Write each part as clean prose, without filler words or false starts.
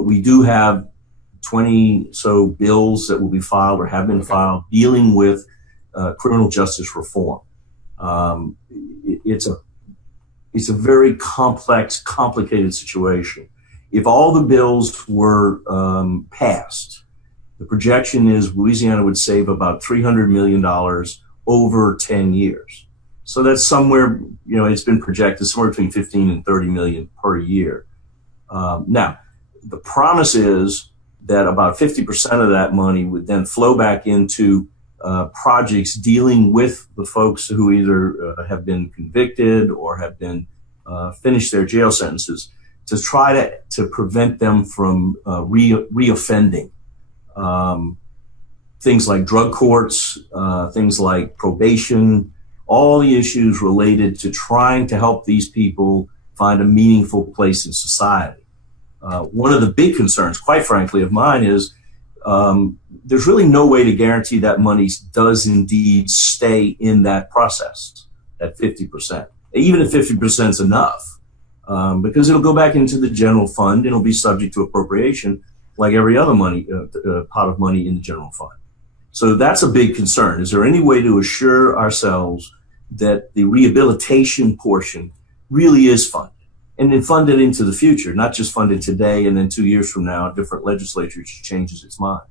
but we do have 20 so bills that will be filed or have been filed dealing with criminal justice reform. It's a very complex, complicated situation. If all the bills were passed, the projection is Louisiana would save about $300 million over 10 years. So that's somewhere, it's been projected somewhere between 15 and 30 million per year. Now, the promise is that about 50% of that money would then flow back into projects dealing with the folks who either have been convicted or have been finished their jail sentences, to try to prevent them from reoffending. Things like drug courts, things like probation, all the issues related to trying to help these people find a meaningful place in society. One of the big concerns, quite frankly, of mine is there's really no way to guarantee that money does indeed stay in that process, that 50%. Even if 50% is enough, because it'll go back into the general fund, it'll be subject to appropriation like every other money, pot of money in the general fund. So that's a big concern. Is there any way to assure ourselves that the rehabilitation portion really is funded, and then funded into the future, not just funded today and then 2 years from now, a different legislature changes its mind?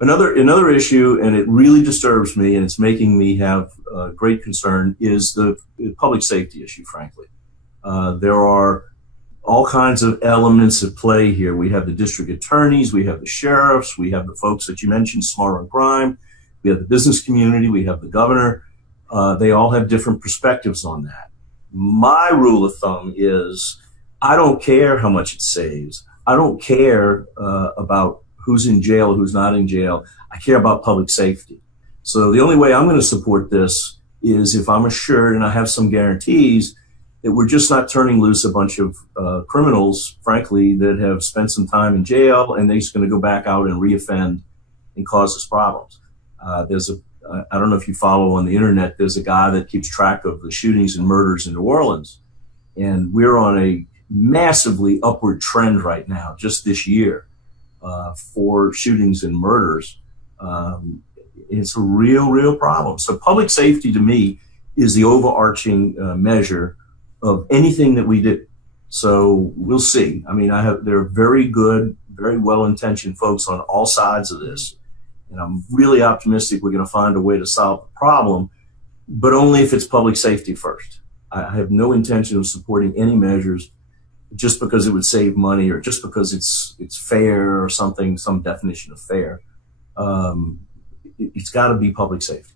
Another issue, and it really disturbs me and it's making me have great concern, is the public safety issue, frankly. There are all kinds of elements at play here. We have the district attorneys, we have the sheriffs, we have the folks that you mentioned, Smart on Crime, we have the business community, we have the governor. They all have different perspectives on that. My rule of thumb is I don't care how much it saves. I don't care about who's in jail, who's not in jail. I care about public safety. So the only way I'm going to support this is if I'm assured and I have some guarantees that we're just not turning loose a bunch of criminals, frankly, that have spent some time in jail and they're just going to go back out and reoffend and cause us problems. I don't know if you follow on the internet, there's a guy that keeps track of the shootings and murders in New Orleans. And we're on a massively upward trend right now, just this year, for shootings and murders. It's a real problem. So public safety to me is the overarching measure of anything that we do. So we'll see. I mean, there are very good, very well-intentioned folks on all sides of this. And I'm really optimistic we're going to find a way to solve the problem, but only if it's public safety first. I have no intention of supporting any measures just because it would save money or just because it's fair or something, some definition of fair. It's got to be public safety.